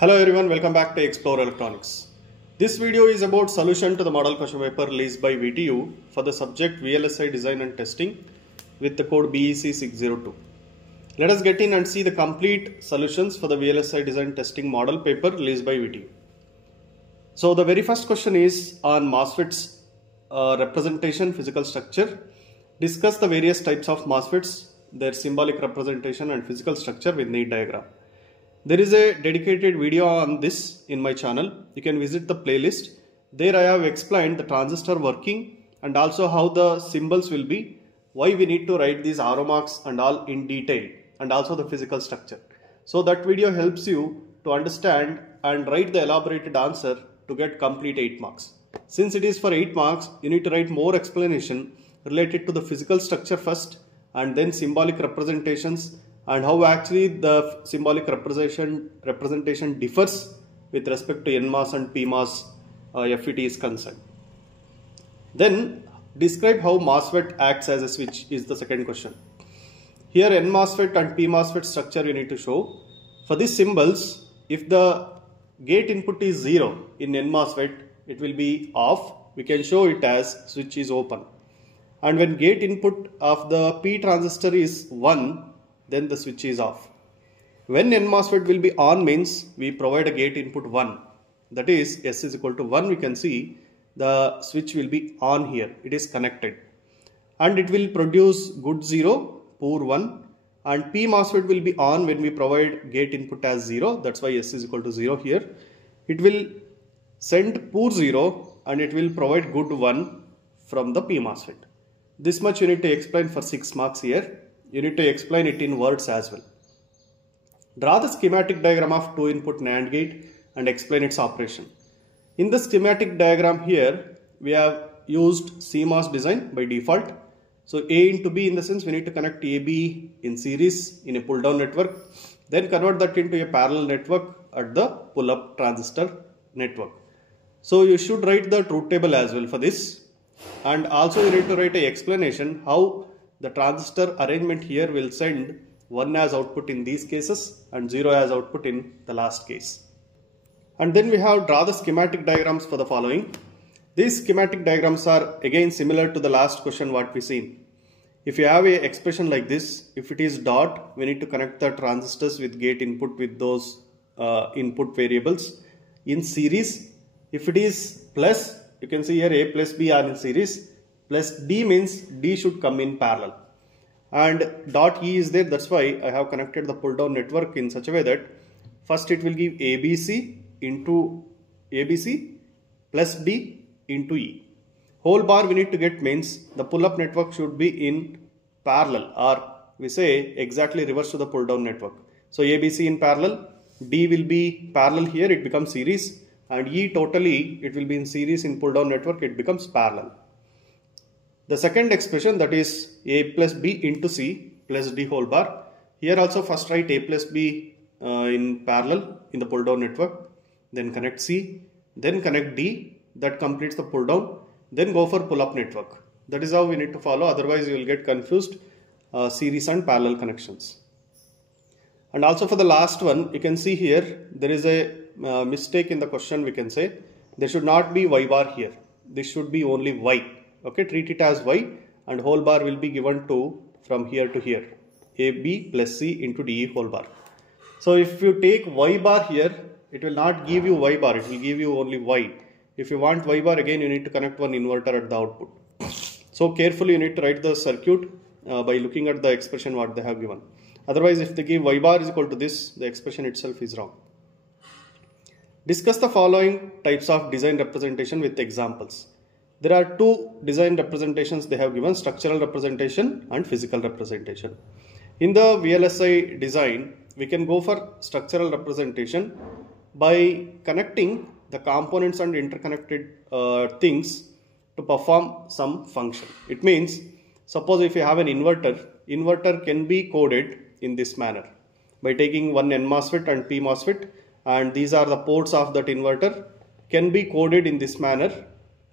Hello everyone, welcome back to Explore Electronics. This video is about solution to the model question paper released by VTU for the subject VLSI design and testing with the code BEC602. Let us get in and see the complete solutions for the VLSI design testing model paper released by VTU. So the very first question is on MOSFET's representation, physical structure. Discuss the various types of MOSFETs, their symbolic representation and physical structure with need diagram. There is a dedicated video on this in my channel. You can visit the playlist. There I have explained the transistor working and also how the symbols will be, why we need to write these arrow marks and all in detail, and also the physical structure. So that video helps you to understand and write the elaborated answer to get complete 8 marks. Since it is for 8 marks, you need to write more explanation related to the physical structure first and then symbolic representations and how actually the symbolic representation differs with respect to NMOS and PMOS FET is concerned. Then describe how MOSFET acts as a switch is the second question. Here NMOSFET and PMOSFET structure you need to show. For these symbols, if the gate input is 0 in NMOSFET, it will be off. We can show it as switch is open. And when gate input of the P transistor is 1, then the switch is off. When NMOSFET will be on means we provide a gate input 1. That is S is equal to 1. We can see the switch will be on here. It is connected. And it will produce good 0, poor 1. And PMOSFET will be on when we provide gate input as 0. That's why S is equal to 0 here. It will send poor 0 and it will provide good 1 from the PMOSFET. This much you need to explain for 6 marks here. You need to explain it in words as well. Draw the schematic diagram of 2-input NAND gate and explain its operation. In the schematic diagram here, we have used CMOS design by default. So A into B in the sense we need to connect AB in series in a pull-down network. Then convert that into a parallel network at the pull-up transistor network. So you should write the truth table as well for this. And also you need to write an explanation how the transistor arrangement here will send 1 as output in these cases and 0 as output in the last case. And then we have draw the schematic diagrams for the following. These schematic diagrams are again similar to the last question what we seen. If you have a expression like this, if it is dot, we need to connect the transistors with gate input with those input variables in series. If it is plus, you can see here A plus B are in series. Plus D means D should come in parallel. And dot E is there, that's why I have connected the pull down network in such a way that first it will give ABC into ABC plus D into E. Whole bar we need to get means the pull up network should be in parallel, or we say exactly reverse to the pull down network. So ABC in parallel, D will be parallel here, it becomes series, and E totally it will be in series in pull down network, it becomes parallel. The second expression, that is A plus B into C plus D whole bar. Here also first write A plus B in parallel in the pull down network. Then connect C. Then connect D. That completes the pull down. Then go for pull up network. That is how we need to follow. Otherwise you will get confused series and parallel connections. And also for the last one, you can see here there is a mistake in the question. We can say there should not be Y bar here. This should be only Y. Okay, treat it as Y and whole bar will be given to from here to here. AB plus C into DE whole bar. So if you take Y bar here, it will not give you Y bar, it will give you only Y. If you want Y bar again, you need to connect one inverter at the output. So carefully you need to write the circuit by looking at the expression what they have given. Otherwise if they give Y bar is equal to this, the expression itself is wrong. Discuss the following types of design representation with examples. There are two design representations they have given, structural representation and physical representation. In the VLSI design, we can go for structural representation by connecting the components and interconnected things to perform some function. It means, suppose if you have an inverter can be coded in this manner by taking one NMOSFET and PMOSFET, and these are the ports of that inverter, can be coded in this manner.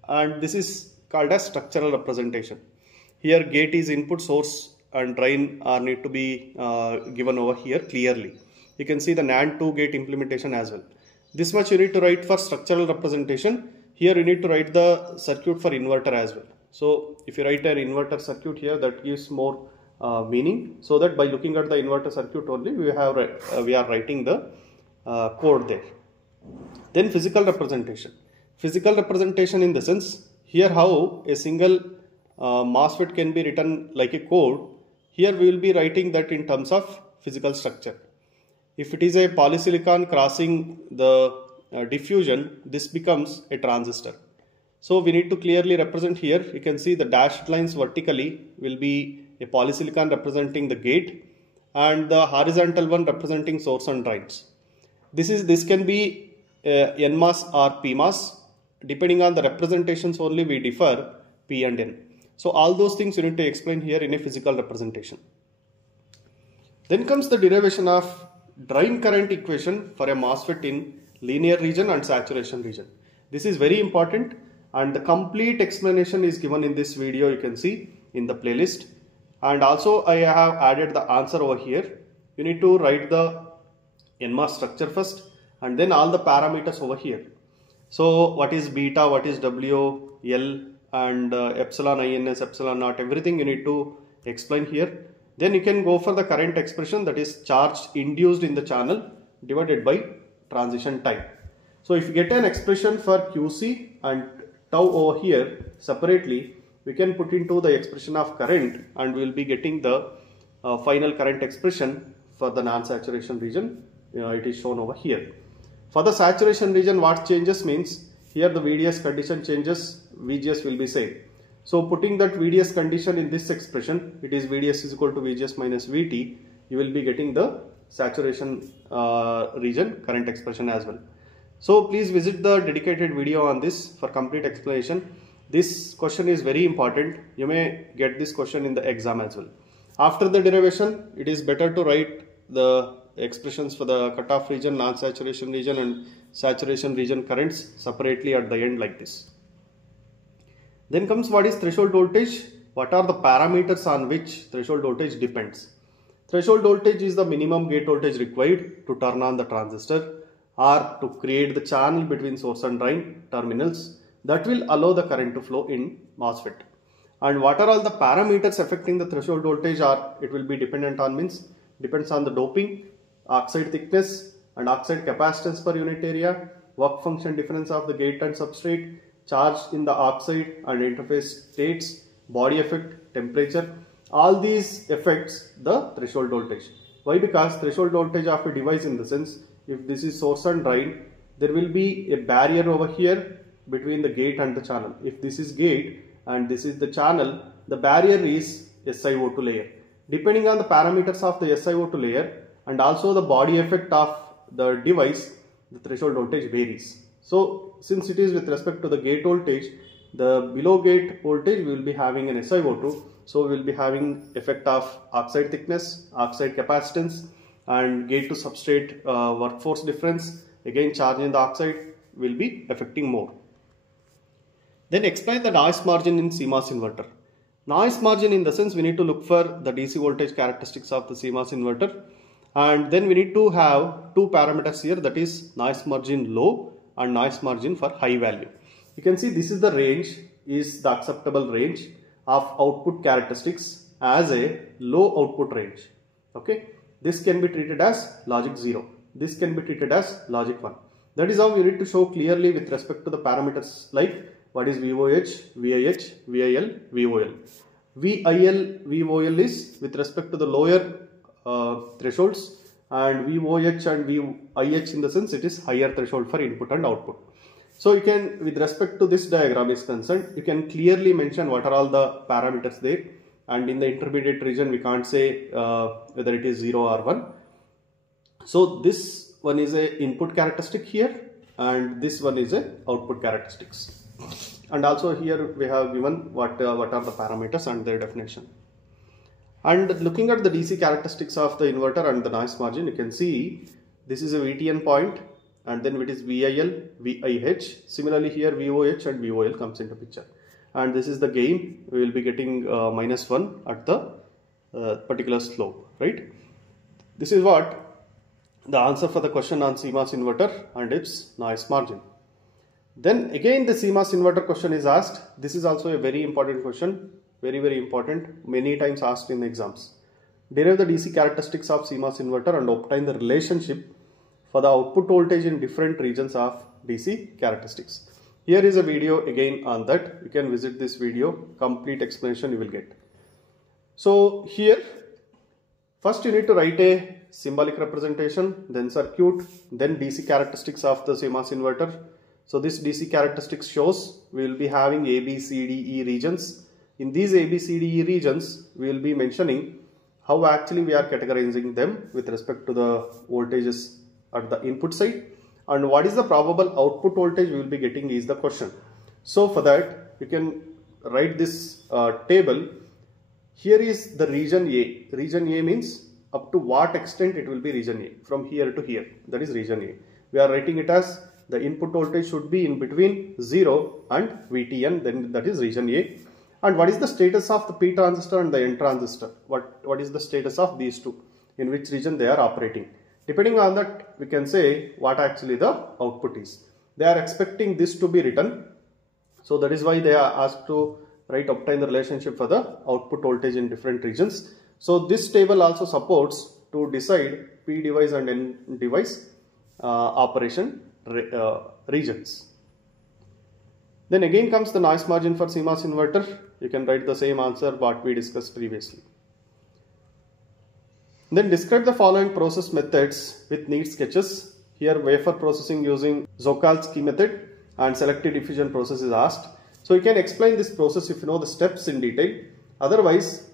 And this is called as structural representation. Here gate is input, source and drain are need to be given over here clearly. You can see the NAND 2 gate implementation as well. This much you need to write for structural representation. Here you need to write the circuit for inverter as well. So if you write an inverter circuit here, that gives more meaning, so that by looking at the inverter circuit only we are writing the code there. Then physical representation. Physical representation in the sense, here how a single MOSFET can be written like a code, here we will be writing that in terms of physical structure. If it is a polysilicon crossing the diffusion, this becomes a transistor. So we need to clearly represent here. You can see the dashed lines vertically will be a polysilicon representing the gate, and the horizontal one representing source and drains. This can be NMOS or PMOS. Depending on the representations only we differ P and N. So all those things you need to explain here in a physical representation. Then comes the derivation of drain current equation for a MOSFET in linear region and saturation region. This is very important, and the complete explanation is given in this video. You can see in the playlist, and also I have added the answer over here. You need to write the NMOS structure first and then all the parameters over here. So what is beta, what is W, L and epsilon, INS, epsilon naught, everything you need to explain here. Then you can go for the current expression, that is charge induced in the channel divided by transition time. So if you get an expression for QC and tau over here separately, we can put into the expression of current and we will be getting the final current expression for the non-saturation region. It is shown over here. For the saturation region, what changes means, here the VDS condition changes, VGS will be same. So putting that VDS condition in this expression, it is VDS is equal to VGS minus VT, you will be getting the saturation region current expression as well. So please visit the dedicated video on this for complete explanation. This question is very important. You may get this question in the exam as well. After the derivation, it is better to write the expressions for the cutoff region, non-saturation region and saturation region currents separately at the end like this. Then comes what is threshold voltage. What are the parameters on which threshold voltage depends? Threshold voltage is the minimum gate voltage required to turn on the transistor or to create the channel between source and drain terminals that will allow the current to flow in MOSFET. And what are all the parameters affecting the threshold voltage, or it will be dependent on means depends on the doping, oxide thickness and oxide capacitance per unit area, work function difference of the gate and substrate, charge in the oxide and interface states, body effect, temperature. All these affects the threshold voltage. Why? Because threshold voltage of a device, in the sense, if this is source and drain, there will be a barrier over here between the gate and the channel. If this is gate and this is the channel, the barrier is SiO2 layer. Depending on the parameters of the SiO2 layer and also the body effect of the device, the threshold voltage varies. So since it is with respect to the gate voltage, the below gate voltage we will be having an SiO2. So we will be having effect of oxide thickness, oxide capacitance and gate to substrate workforce difference. Again, charge in the oxide will be affecting more. Then explain the noise margin in CMOS inverter. Noise margin, in the sense, we need to look for the DC voltage characteristics of the CMOS inverter, and then we need to have two parameters here, that is noise margin low and noise margin for high value. You can see this is the range, is the acceptable range of output characteristics as a low output range. Okay, this can be treated as logic 0. This can be treated as logic 1. That is how you need to show clearly with respect to the parameters like what is VOH, VIH, VIL, VOL. VIL, VOL is with respect to the lower thresholds, and VOH and VIH, in the sense it is higher threshold for input and output. So you can, with respect to this diagram is concerned, you can clearly mention what are all the parameters there, and in the intermediate region we can't say whether it is 0 or 1. So this one is a input characteristic here and this one is a output characteristics. And also here we have given what are the parameters and their definition. And looking at the DC characteristics of the inverter and the noise margin, you can see this is a VTN point, and then it is VIL, VIH. Similarly here VOH and VOL comes into picture. And this is the gain, we will be getting -1 at the particular slope, right? This is what the answer for the question on CMOS inverter and its noise margin. Then again the CMOS inverter question is asked. This is also a very important question, very important, many times asked in exams. Derive the DC characteristics of CMOS inverter and obtain the relationship for the output voltage in different regions of DC characteristics. Here is a video again on that. You can visit this video, complete explanation you will get. So here first you need to write a symbolic representation, then circuit, then DC characteristics of the CMOS inverter. So this DC characteristics shows we will be having A, B, C, D, E regions. In these A, B, C, D, E regions, we will be mentioning how actually we are categorizing them with respect to the voltages at the input side, and what is the probable output voltage we will be getting is the question. So for that you can write this table. Here is the region A. Region A means up to what extent it will be region A, from here to here, that is region A. We are writing it as the input voltage should be in between 0 and VTN, then that is region A. And what is the status of the P transistor and the N transistor? What is the status of these two? In which region they are operating? Depending on that, we can say what actually the output is. They are expecting this to be written. So that is why they are asked to obtain the relationship for the output voltage in different regions. So this table also supports to decide P device and N device operation regions. Then again comes the noise margin for CMOS inverter. You can write the same answer what we discussed previously. Then describe the following process methods with neat sketches. Here wafer processing using Zocalski method and selective diffusion process is asked. So you can explain this process if you know the steps in detail. Otherwise,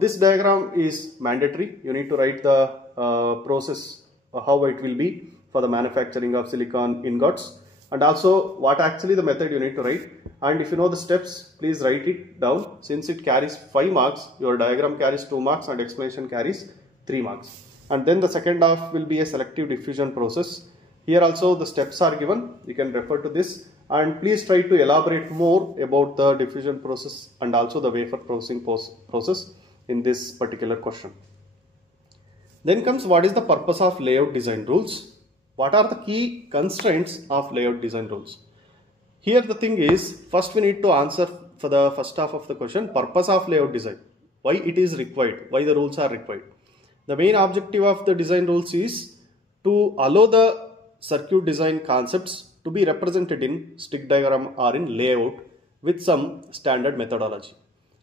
this diagram is mandatory. You need to write the process, how it will be for the manufacturing of silicon ingots, and also what actually the method you need to write. And if you know the steps, please write it down. Since it carries 5 marks, your diagram carries 2 marks and explanation carries 3 marks. And then the second half will be a selective diffusion process. Here also the steps are given. You can refer to this, and please try to elaborate more about the diffusion process and also the wafer processing process in this particular question. Then comes what is the purpose of layout design rules? What are the key constraints of layout design rules? Here the thing is, first we need to answer for the first half of the question, purpose of layout design. Why it is required, why the rules are required. The main objective of the design rules is to allow the circuit design concepts to be represented in stick diagram or in layout with some standard methodology.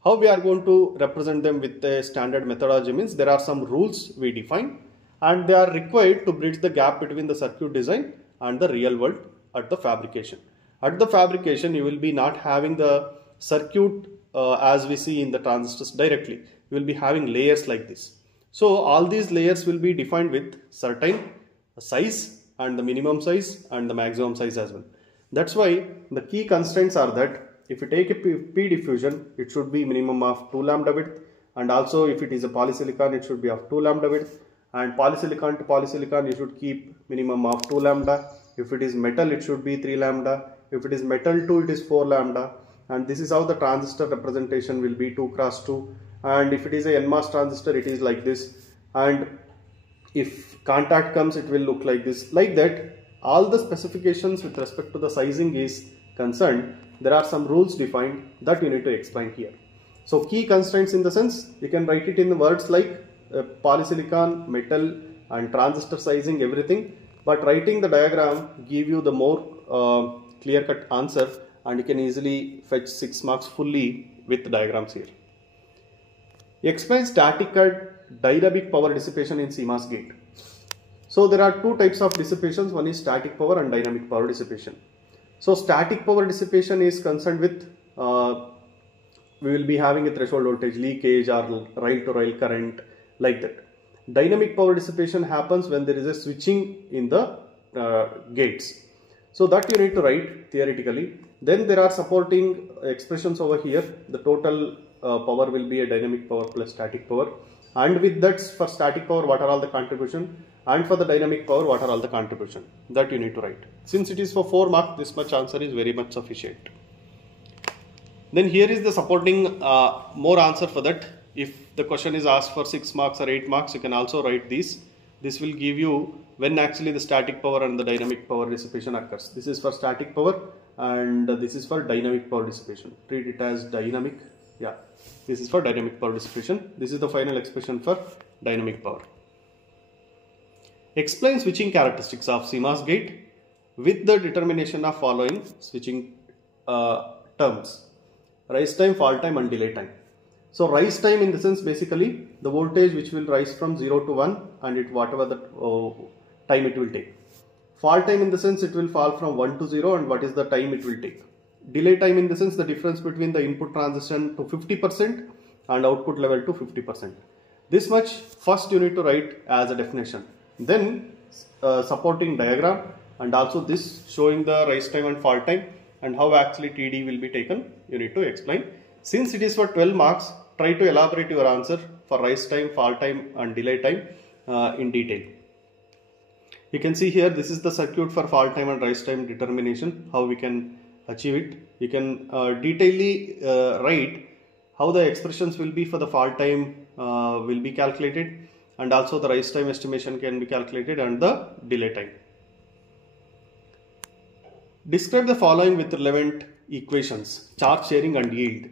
How we are going to represent them with a standard methodology means there are some rules we define, and they are required to bridge the gap between the circuit design and the real world at the fabrication. At the fabrication, you will be not having the circuit as we see in the transistors directly. You will be having layers like this. So all these layers will be defined with certain size and the minimum size and the maximum size as well. That's why the key constraints are that if you take a P diffusion, it should be minimum of 2 lambda width, and also if it is a polysilicon, it should be of 2 lambda width, and polysilicon to polysilicon you should keep minimum of 2 lambda. If it is metal, it should be 3 lambda. If it is metal 2, it is 4 lambda. And this is how the transistor representation will be 2 cross 2. And if it is a NMOS transistor, it is like this. And if contact comes, it will look like this. Like that, all the specifications with respect to the sizing is concerned, there are some rules defined that you need to explain here. So key constraints in the sense, you can write it in the words like polysilicon, metal and transistor sizing, everything. But writing the diagram give you the more clear-cut answer, and you can easily fetch 6 marks fully with the diagrams here. Explain static and dynamic power dissipation in CMOS gate. So there are two types of dissipations. One is static power and dynamic power dissipation. So static power dissipation is concerned with we will be having a threshold voltage leakage or rail-to-rail current like that. Dynamic power dissipation happens when there is a switching in the gates. So that you need to write theoretically. Then there are supporting expressions over here. The total power will be a dynamic power plus static power. And with that, for static power, what are all the contribution? And for the dynamic power, what are all the contribution? That you need to write. Since it is for 4 marks, this much answer is very much sufficient. Then here is the supporting more answer for that. If the question is asked for 6 marks or 8 marks, you can also write these. This will give you when actually the static power and the dynamic power dissipation occurs. This is for static power and this is for dynamic power dissipation. Treat it as dynamic. Yeah, this is for dynamic power dissipation. This is the final expression for dynamic power. Explain switching characteristics of CMOS gate with the determination of following switching terms: rise time, fall time and delay time. So rise time in the sense basically the voltage which will rise from 0 to 1 and it whatever the time it will take. Fall time in the sense it will fall from 1 to 0 and what is the time it will take. Delay time in the sense the difference between the input transition to 50% and output level to 50%. This much first you need to write as a definition. Then supporting diagram and also this showing the rise time and fall time and how actually TD will be taken you need to explain. Since it is for 12 marks, try to elaborate your answer for rise time, fall time and delay time in detail. You can see here this is the circuit for fall time and rise time determination, how we can achieve it. You can detailedly write how the expressions will be for the fall time will be calculated and also the rise time estimation can be calculated and the delay time. Describe the following with relevant equations: charge sharing and yield.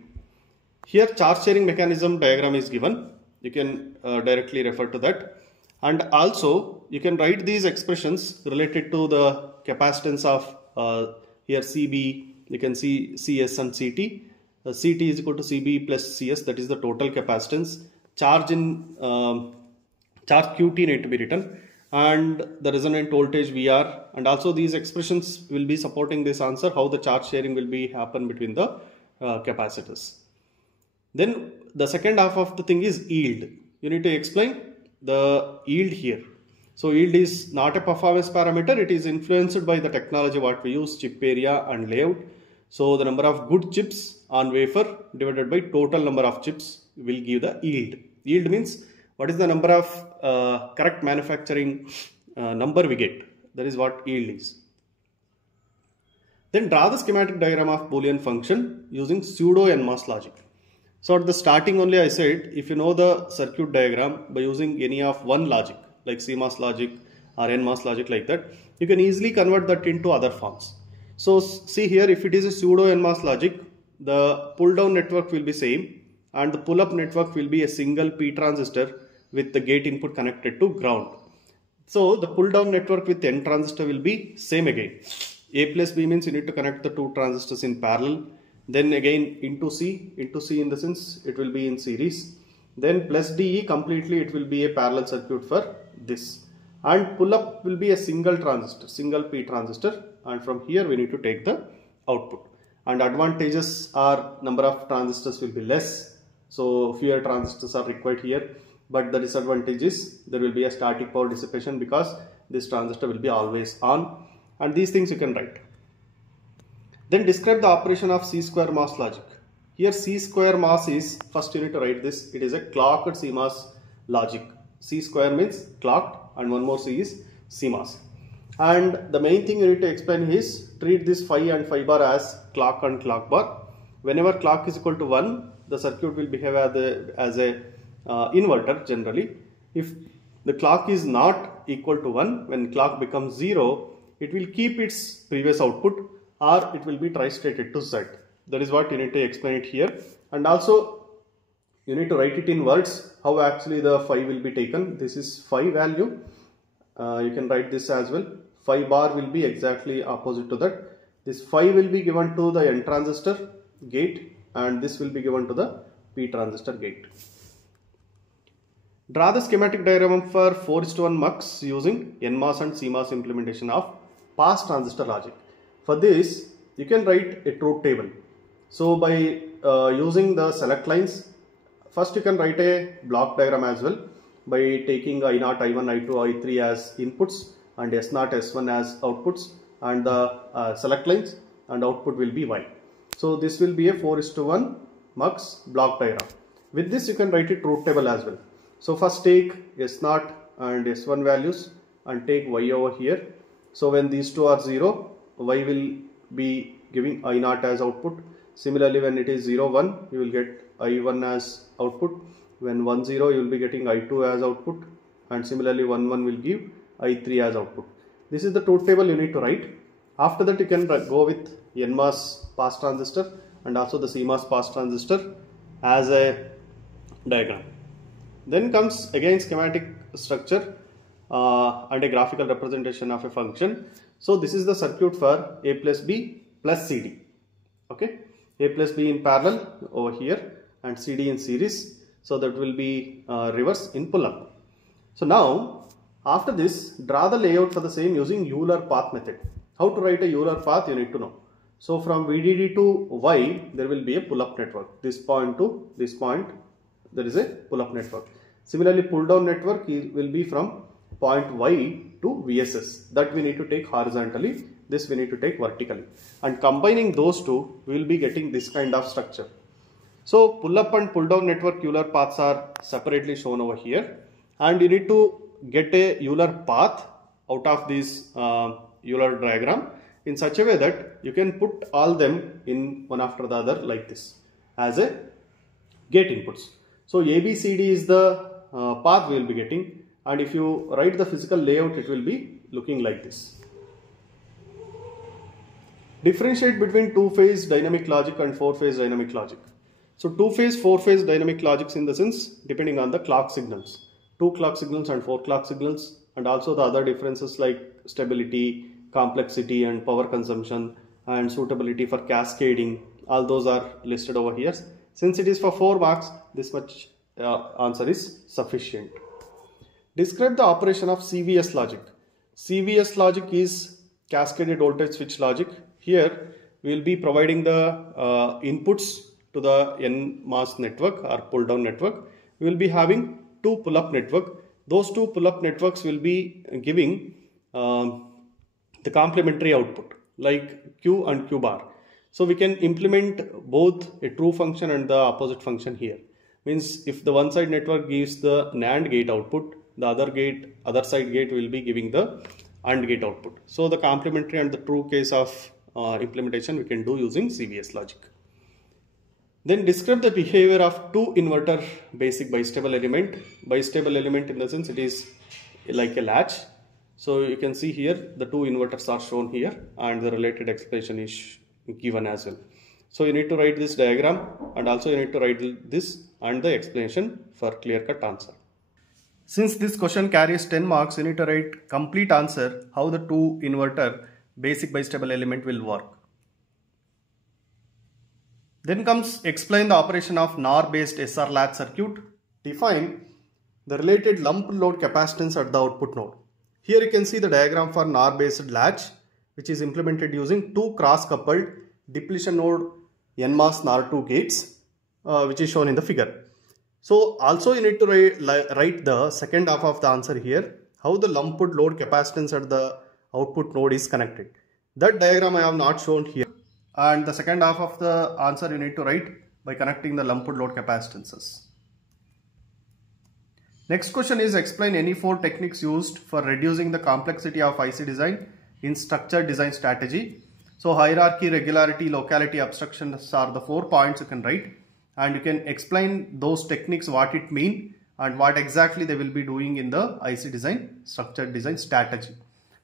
Here charge sharing mechanism diagram is given. You can directly refer to that. And also you can write these expressions related to the capacitance of here CB, you can see CS and CT. CT is equal to CB plus CS, that is the total capacitance. Charge in charge QT need to be written and the resonant voltage VR, and also these expressions will be supporting this answer how the charge sharing will be happen between the capacitors. Then the second half of the thing is yield. You need to explain the yield here. So yield is not a performance parameter, it is influenced by the technology what we use, chip area and layout. So the number of good chips on wafer divided by total number of chips will give the yield. Yield means what is the number of correct manufacturing number we get. That is what yield is. Then draw the schematic diagram of Boolean function using pseudo NMOS logic. So at the starting only I said if you know the circuit diagram by using any of one logic like CMOS logic or NMOS logic like that, you can easily convert that into other forms. So see here, if it is a pseudo NMOS logic, the pull down network will be same and the pull up network will be a single P transistor with the gate input connected to ground. So the pull down network with N transistor will be same again. A plus B means you need to connect the two transistors in parallel. Then again into C in the sense it will be in series. Then plus DE completely it will be a parallel circuit for this. And pull up will be a single transistor, single P transistor, and from here we need to take the output. And advantages are number of transistors will be less, so fewer transistors are required here. But the disadvantage is there will be a static power dissipation because this transistor will be always on, and these things you can write. Then describe the operation of C-square MOS logic. Here C-square MOS is, first you need to write this, it is a clocked CMOS logic. C-square means clocked and one more C is CMOS. And the main thing you need to explain is treat this phi and phi bar as clock and clock bar. Whenever clock is equal to 1, the circuit will behave as a inverter generally. If the clock is not equal to 1, when clock becomes 0, it will keep its previous output or it will be tri-stated to Z. That is what you need to explain it here. And also you need to write it in words how actually the phi will be taken. This is phi value. You can write this as well. Phi bar will be exactly opposite to that. This phi will be given to the N transistor gate and this will be given to the P transistor gate. Draw the schematic diagram for 4:1 mux using NMOS and CMOS implementation of pass transistor logic. For this, you can write a truth table. So by using the select lines, first you can write a block diagram as well by taking I0, I1, I2, I3 as inputs and S0, S1 as outputs and the select lines and output will be Y. So this will be a 4:1 mux block diagram. With this you can write a truth table as well. So first take S0 and S1 values and take Y over here. So when these two are 0, Y will be giving I0 as output. Similarly, when it is 0, 1, you will get I1 as output. When 1, 0, you will be getting I2 as output. and similarly 1 will give I3 as output. This is the truth table you need to write. After that you can go with NMOS pass transistor and also the CMOS pass transistor as a diagram. Then comes again schematic structure and a graphical representation of a function. So this is the circuit for A plus B plus CD. Okay, A plus B in parallel over here and CD in series. So that will be reverse in pull-up. So now after this, draw the layout for the same using Euler path method. How to write a Euler path you need to know. So from VDD to Y there will be a pull-up network. This point to this point there is a pull-up network. Similarly pull-down network will be from point Y to VSS. That we need to take horizontally. This we need to take vertically. And combining those two we will be getting this kind of structure. So pull-up and pull-down network Euler paths are separately shown over here. And you need to get a Euler path out of this Euler diagram in such a way that you can put all them in one after the other like this as a gate inputs. So ABCD is the path we will be getting, and if you write the physical layout it will be looking like this. Differentiate between two-phase dynamic logic and four-phase dynamic logic. So two-phase, four-phase dynamic logics in the sense depending on the clock signals. 2 clock signals and 4 clock signals, and also the other differences like stability, complexity and power consumption and suitability for cascading. All those are listed over here. Since it is for 4 marks, this much answer is sufficient. Describe the operation of CVS logic. CVS logic is cascaded voltage switch logic. Here we will be providing the inputs to the NMOS network or pull down network. We will be having 2 pull-up network. Those 2 pull-up networks will be giving the complementary output like Q and Q bar. So we can implement both a true function and the opposite function here. Means if the one side network gives the NAND gate output, the other side gate will be giving the AND gate output. So the complementary and the true case of implementation we can do using CVS logic. Then describe the behavior of 2 inverter basic bistable element. Bistable element in the sense it is like a latch. So you can see here the 2 inverters are shown here and the related explanation is given as well. So you need to write this diagram and also you need to write this and the explanation for clear-cut answer. Since this question carries 10 marks, you need to write complete answer how the 2 inverter basic bistable element will work. Then comes explain the operation of NOR based SR latch circuit. Define the related lumped load capacitance at the output node. Here you can see the diagram for NOR based latch which is implemented using 2 cross coupled depletion node NMOS NOR2 gates which is shown in the figure. So also you need to write the second half of the answer here, how the lumped load capacitance at the output node is connected. That diagram I have not shown here. And the second half of the answer you need to write by connecting the lumped load capacitances. Next question is explain any 4 techniques used for reducing the complexity of IC design in structured design strategy. So hierarchy, regularity, locality, obstructions are the 4 points you can write, and you can explain those techniques, what it mean and what exactly they will be doing in the IC design, structured design strategy.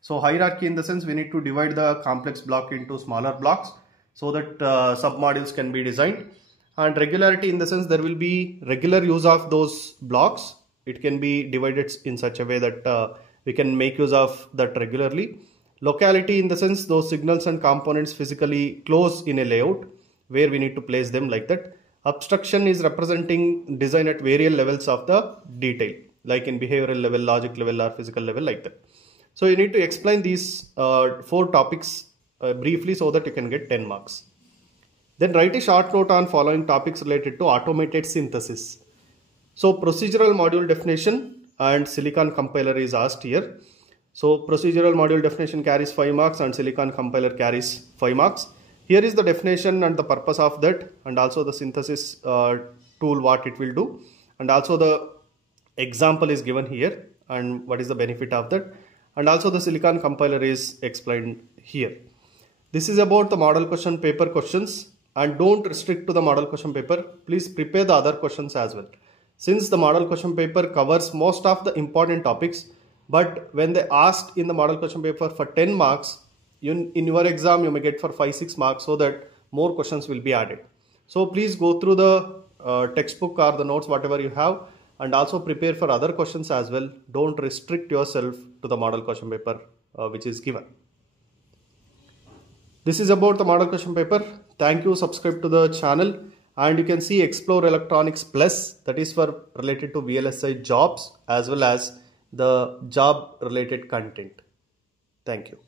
So hierarchy in the sense we need to divide the complex block into smaller blocks so that sub-modules can be designed. And regularity in the sense there will be regular use of those blocks. It can be divided in such a way that we can make use of that regularly. Locality in the sense those signals and components physically close in a layout where we need to place them like that. Obstruction is representing design at various levels of the detail, like in behavioral level, logic level or physical level like that. So you need to explain these 4 topics briefly so that you can get 10 marks. Then write a short note on following topics related to automated synthesis. So procedural module definition and silicon compiler is asked here. So procedural module definition carries 5 marks and silicon compiler carries 5 marks. Here is the definition and the purpose of that, and also the synthesis tool what it will do, and also the example is given here and what is the benefit of that, and also the silicon compiler is explained here. This is about the model question paper questions, and don't restrict to the model question paper. Please prepare the other questions as well. Since the model question paper covers most of the important topics, but when they asked in the model question paper for 10 marks, in your exam you may get for 5-6 marks, so that more questions will be added. So please go through the textbook or the notes whatever you have, and also prepare for other questions as well. Don't restrict yourself to the model question paper which is given. This is about the model question paper. Thank you. Subscribe to the channel, and you can see Explore Electronics Plus, that is for related to VLSI jobs as well as the job related content. Thank you.